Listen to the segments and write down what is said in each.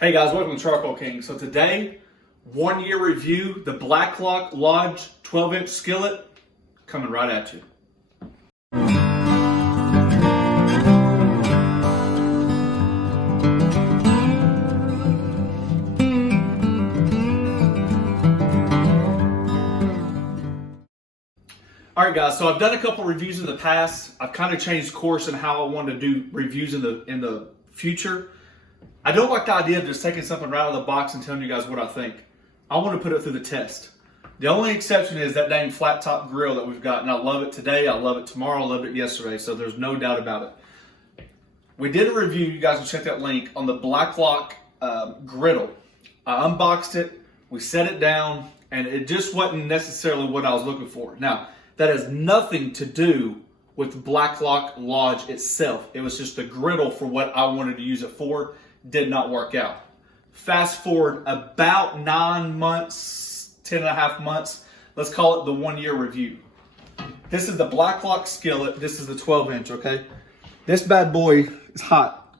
Hey guys, welcome to Charcoal King. So today, 1 year review, the Blacklock Lodge 12-inch skillet, coming right at you. Alright guys, so I've done a couple reviews in the past. I've kind of changed course in how I want to do reviews in the future. I don't like the idea of just taking something right out of the box and telling you guys what I think. I want to put it through the test. The only exception is that dang flat top grill that we've got, and I love it today, I love it tomorrow, I loved it yesterday, so there's no doubt about it. We did a review, you guys can check that link, on the Blacklock Griddle. I unboxed it, we set it down, and it just wasn't necessarily what I was looking for. Now, that has nothing to do with Blacklock Lodge itself. It was just the griddle for what I wanted to use it for. Did not work out. Fast forward about 9 months, 10.5 months. Let's call it the 1 year review. This is the Blacklock Skillet. This is the 12-inch, okay? This bad boy is hot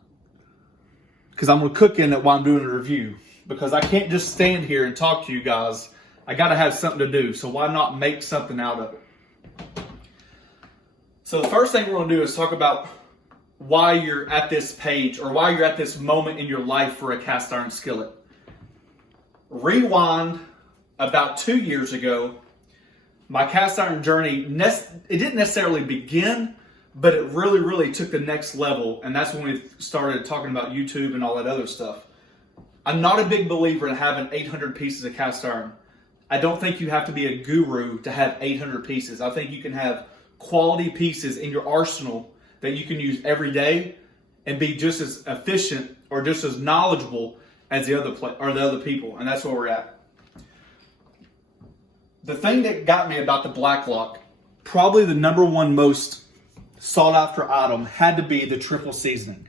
because I'm going to cook in it while I'm doing a review, because I can't just stand here and talk to you guys. I got to have something to do, so why not make something out of it? So the first thing we're going to do is talk about why you're at this page, or why you're at this moment in your life for a cast iron skillet. Rewind about 2 years ago, my cast iron journey, it didn't necessarily begin, but it really took the next level, and that's when we started talking about YouTube and all that other stuff. I'm not a big believer in having 800 pieces of cast iron. I don't think you have to be a guru to have 800 pieces. I think you can have quality pieces in your arsenal that you can use every day and be just as efficient or just as knowledgeable as the other people, and that's where we're at. The thing that got me about the Blacklock, probably the number one most sought after item, had to be the triple seasoning.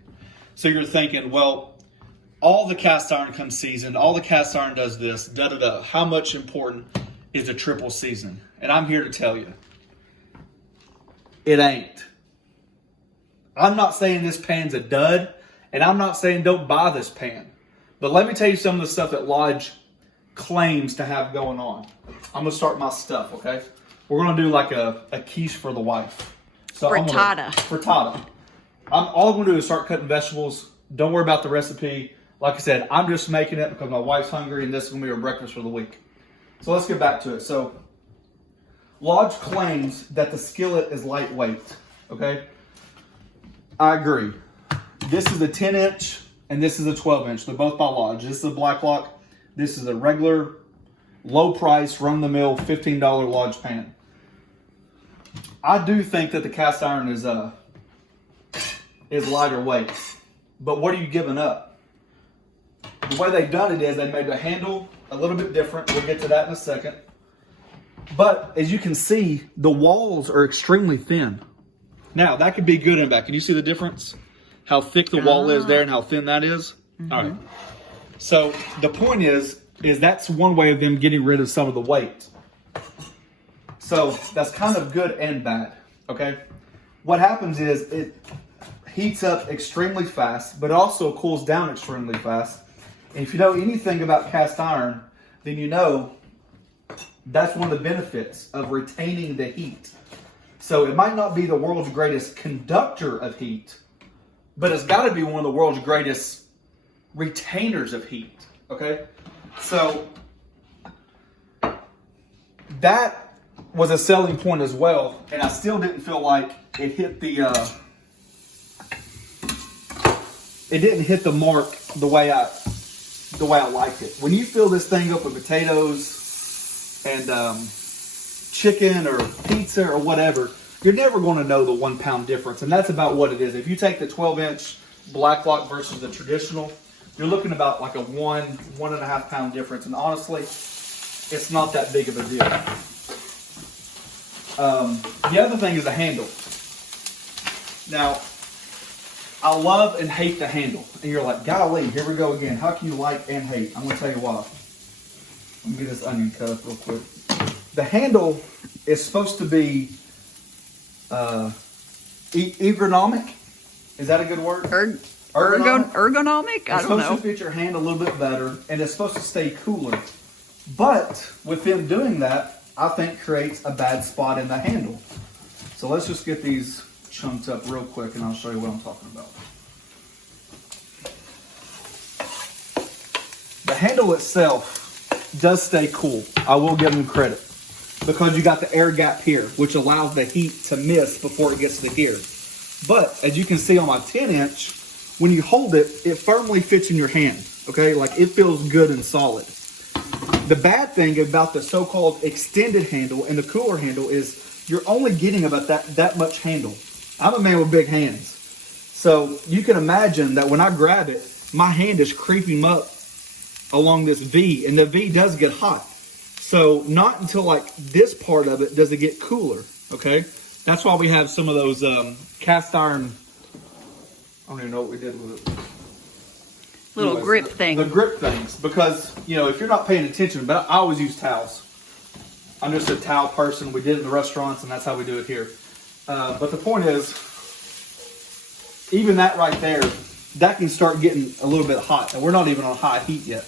So you're thinking, well, all the cast iron comes seasoned, all the cast iron does this, da-da-da. How much important is a triple seasoning? And I'm here to tell you, it ain't. I'm not saying this pan's a dud, and I'm not saying don't buy this pan. But let me tell you some of the stuff that Lodge claims to have going on. I'm going to start my stuff, okay? We're going to do like a quiche for the wife. So Frittata. Frittata. All I'm going to do is start cutting vegetables. Don't worry about the recipe. Like I said, I'm just making it because my wife's hungry, and this is going to be our breakfast for the week. So let's get back to it. So Lodge claims that the skillet is lightweight, okay? I agree. This is a 10-inch and this is a 12-inch. They're both by Lodge. This is a Blacklock. This is a regular, low price, run-of-the-mill $15 Lodge pan. I do think that the cast iron is lighter weight. But what are you giving up? The way they've done it is they made the handle a little bit different. We'll get to that in a second. But as you can see, the walls are extremely thin. Now, that could be good and bad. Can you see the difference? How thick the wall is there and how thin that is? Mm-hmm. All right. So the point is that's one way of them getting rid of some of the weight. So that's kind of good and bad, okay? What happens is it heats up extremely fast, but also cools down extremely fast. And if you know anything about cast iron, then you know that's one of the benefits of retaining the heat. So it might not be the world's greatest conductor of heat, but it's got to be one of the world's greatest retainers of heat, okay? So that was a selling point as well, and I still didn't feel like it hit it didn't hit the mark the way I liked it. When you fill this thing up with potatoes and chicken or pizza or whatever, you're never going to know the 1 pound difference, and that's about what it is. If you take the 12-inch Blacklock versus the traditional, you're looking about like a 1.5 pound difference, and honestly, it's not that big of a deal. The other thing is the handle. Now, I love and hate the handle, and you're like, golly, here we go again. How can you like and hate? I'm going to tell you why. Let me get this onion cut up real quick. The handle is supposed to be ergonomic. Is that a good word? Ergonomic? I It's don't supposed know. to fit your hand a little bit better, and it's supposed to stay cooler. But with them doing that, I think creates a bad spot in the handle. So let's just get these chunked up real quick, and I'll show you what I'm talking about. The handle itself does stay cool. I will give them credit, because you got the air gap here, which allows the heat to miss before it gets to here. But as you can see on my 10-inch, when you hold it, it firmly fits in your hand, okay? Like, it feels good and solid. The bad thing about the so-called extended handle and the cooler handle is you're only getting about that much handle. I'm a man with big hands. So you can imagine that when I grab it, my hand is creeping up along this V, and the V does get hot. So not until like this part of it does it get cooler, okay? That's why we have some of those cast iron, I don't even know what we did with it. Little grip thing. The grip things, because, you know, if you're not paying attention, but I always use towels. I'm just a towel person. We did it in the restaurants, and that's how we do it here. But the point is, even that right there, that can start getting a little bit hot, and we're not even on high heat yet.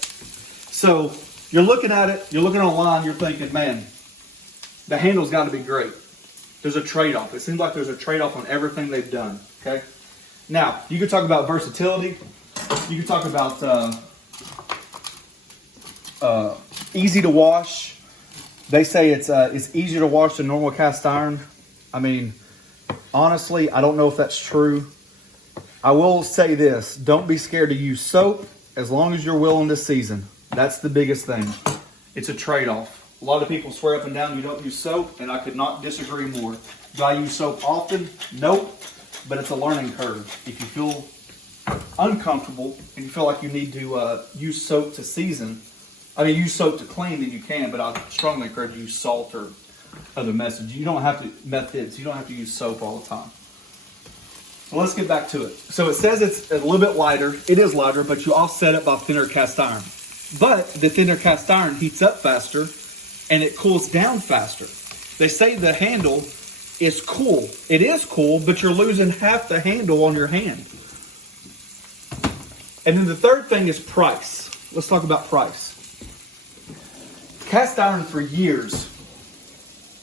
So you're looking at it, you're looking online, you're thinking, man, the handle's got to be great. There's a trade-off. It seems like there's a trade-off on everything they've done, okay? Now, you could talk about versatility. You could talk about easy to wash. They say it's easier to wash than normal cast iron. I mean, honestly, I don't know if that's true. I will say this. Don't be scared to use soap as long as you're willing to season. That's the biggest thing. It's a trade-off. A lot of people swear up and down you don't use soap, and I could not disagree more. Do I use soap often? Nope. But it's a learning curve. If you feel uncomfortable and you feel like you need to use soap to season, use soap to clean, then you can, but I strongly encourage you to use salt or other methods. You don't have to use soap all the time. So let's get back to it. So it says it's a little bit lighter. It is lighter, but you offset it by thinner cast iron. But the thinner cast iron heats up faster and it cools down faster. They say the handle is cool. It is cool, but you're losing half the handle on your hand. And then the third thing is price. Let's talk about price. Cast iron for years,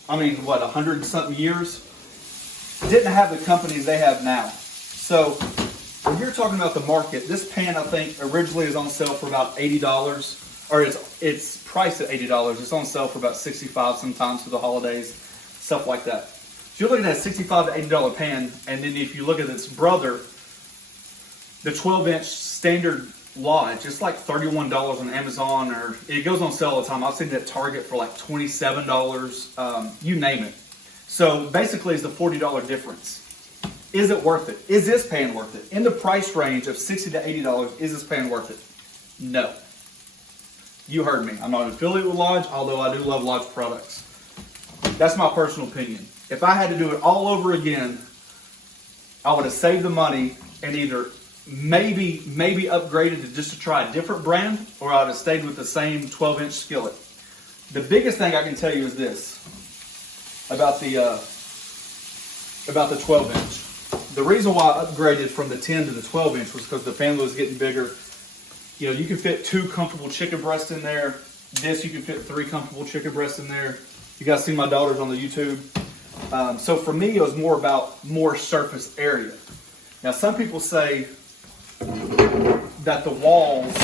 100 and something years, didn't have the companies they have now. So when you're talking about the market, this pan I think originally is on sale for about $80, or it's priced at $80. It's on sale for about $65 sometimes for the holidays, stuff like that. So you're looking at a $65 to $80 pan, and then if you look at its brother, the 12-inch standard Lodge, it's like $31 on Amazon, or it goes on sale all the time. I've seen it at Target for like $27, you name it. So basically it's the $40 difference. Is it worth it? Is this pan worth it? In the price range of $60 to $80, is this pan worth it? No. You heard me. I'm not an affiliate with Lodge, although I do love Lodge products. That's my personal opinion. If I had to do it all over again, I would have saved the money and either maybe upgraded to try a different brand, or I would have stayed with the same 12-inch skillet. The biggest thing I can tell you is this about the 12-inch. The reason why I upgraded from the 10 to the 12-inch was because the family was getting bigger. You know, you can fit 2 comfortable chicken breasts in there. This, you can fit 3 comfortable chicken breasts in there. You guys see my daughters on the YouTube. So for me, it was more about more surface area. Now, some people say that the walls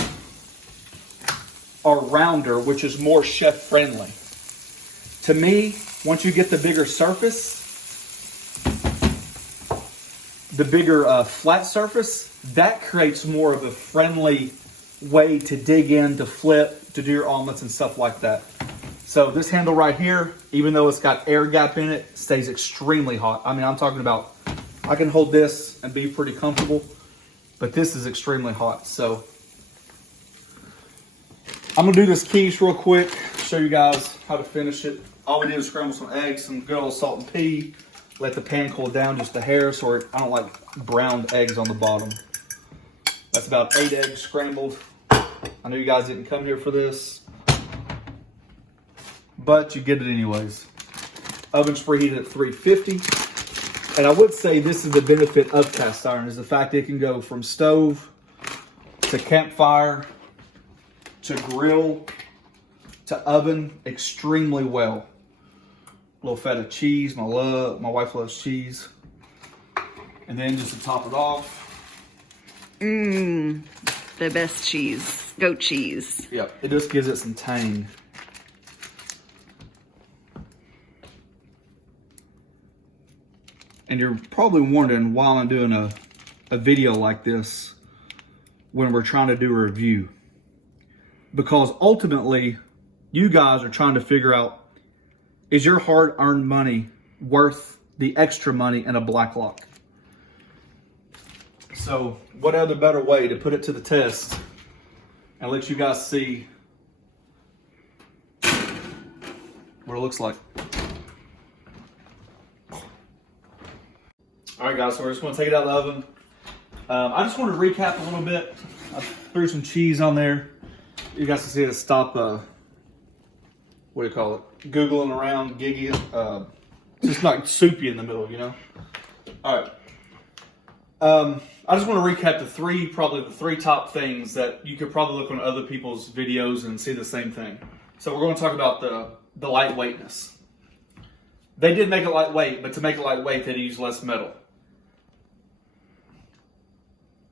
are rounder, which is more chef friendly. To me, once you get the bigger surface, the bigger flat surface, that creates more of a friendly way to dig in, to flip, to do your omelets and stuff like that. So this handle right here, even though it's got air gap in it, stays extremely hot. I'm talking about, I can hold this and be pretty comfortable, but this is extremely hot. So I'm gonna do this quiche real quick, show you guys how to finish it. All we do is scramble some eggs, some good old salt and pea, let the pan cool down just a hair, so I don't like browned eggs on the bottom. That's about 8 eggs scrambled. I know you guys didn't come here for this, but you get it anyways. Oven's preheated at 350. And I would say this is the benefit of cast iron, is the fact it can go from stove to campfire to grill to oven extremely well. A little feta cheese, my wife loves cheese. And then just to top it off. Mmm, the best cheese, goat cheese. Yep, it just gives it some tang. And you're probably wondering why I'm doing a video like this when we're trying to do a review. Because ultimately, you guys are trying to figure out, is your hard-earned money worth the extra money in a Blacklock? So what other better way to put it to the test and let you guys see what it looks like. All right, guys, so we're just going to take it out of the oven. I just want to recap a little bit. I threw some cheese on there. You guys can see it to stop, what do you call it? Googling around, gigging. Just like soupy in the middle, you know? All right. I just want to recap probably the three top things that you could probably look on other people's videos and see the same thing. So we're going to talk about the lightweightness. They did make it lightweight, but to make it lightweight, they used less metal.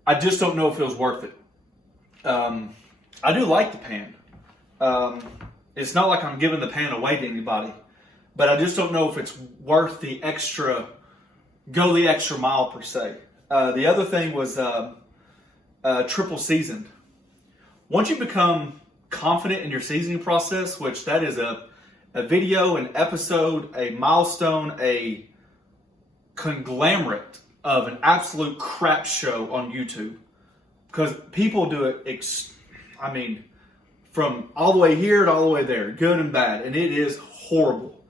I just don't know if it was worth it. I do like the pan. It's not like I'm giving the pan away to anybody, but I just don't know if it's worth the extra mile per se. The other thing was triple seasoned. Once you become confident in your seasoning process, which that is a video, an episode, a milestone, a conglomerate of an absolute crap show on YouTube. Because people do it, from all the way here to all the way there, good and bad, and it is horrible.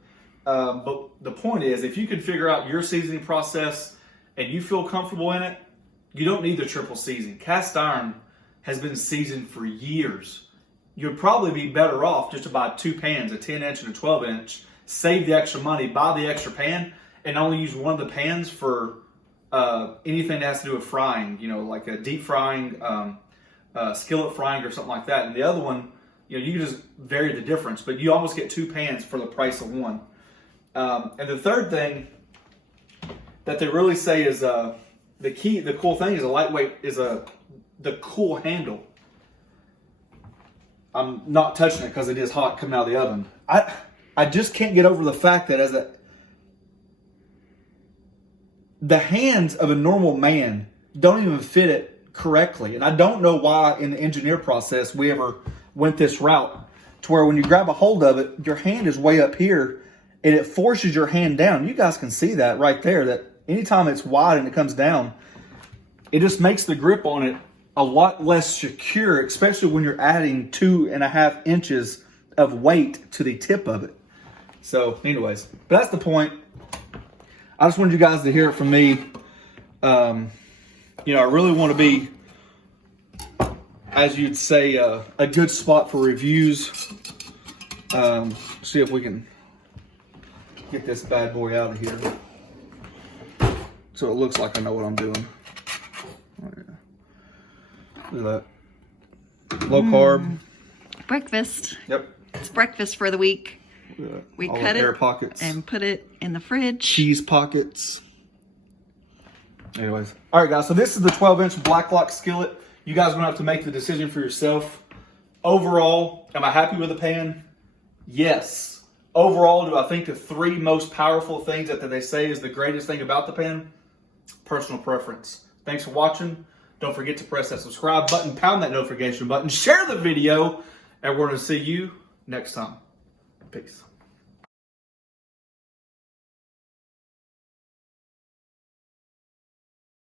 But the point is, if you can figure out your seasoning process and you feel comfortable in it, you don't need the triple season. Cast iron has been seasoned for years. You'd probably be better off just to buy two pans, a 10-inch and a 12-inch, save the extra money, buy the extra pan, and only use one of the pans for anything that has to do with frying, like a deep frying, skillet frying or something like that. And the other one, you can just vary the difference, but you almost get two pans for the price of one. And the third thing that they really say is the cool thing is a lightweight is the cool handle. I'm not touching it because it is hot coming out of the oven. I just can't get over the fact that the hands of a normal man don't even fit it correctly. And I don't know why in the engineer process we ever went this route to where when you grab a hold of it, your hand is way up here and it forces your hand down. You guys can see that right there, that anytime it's wide and it comes down, it just makes the grip on it a lot less secure, especially when you're adding 2.5 inches of weight to the tip of it. So anyways, but that's the point. I just wanted you guys to hear it from me. I really want to be, as you'd say, a good spot for reviews. See if we can get this bad boy out of here so it looks like I know what I'm doing. Oh, yeah. Look at that. Low carb. Breakfast. Yep. It's breakfast for the week. We all cut the air it pockets and put it in the fridge. Cheese pockets. Anyways. All right, guys. So this is the 12-inch Blacklock skillet. You guys are going to have to make the decision for yourself. Overall, am I happy with the pan? Yes. Overall, do I think the three most powerful things that they say is the greatest thing about the pan? Personal preference. Thanks for watching. Don't forget to press that subscribe button, pound that notification button, share the video, and we're going to see you next time. Peace.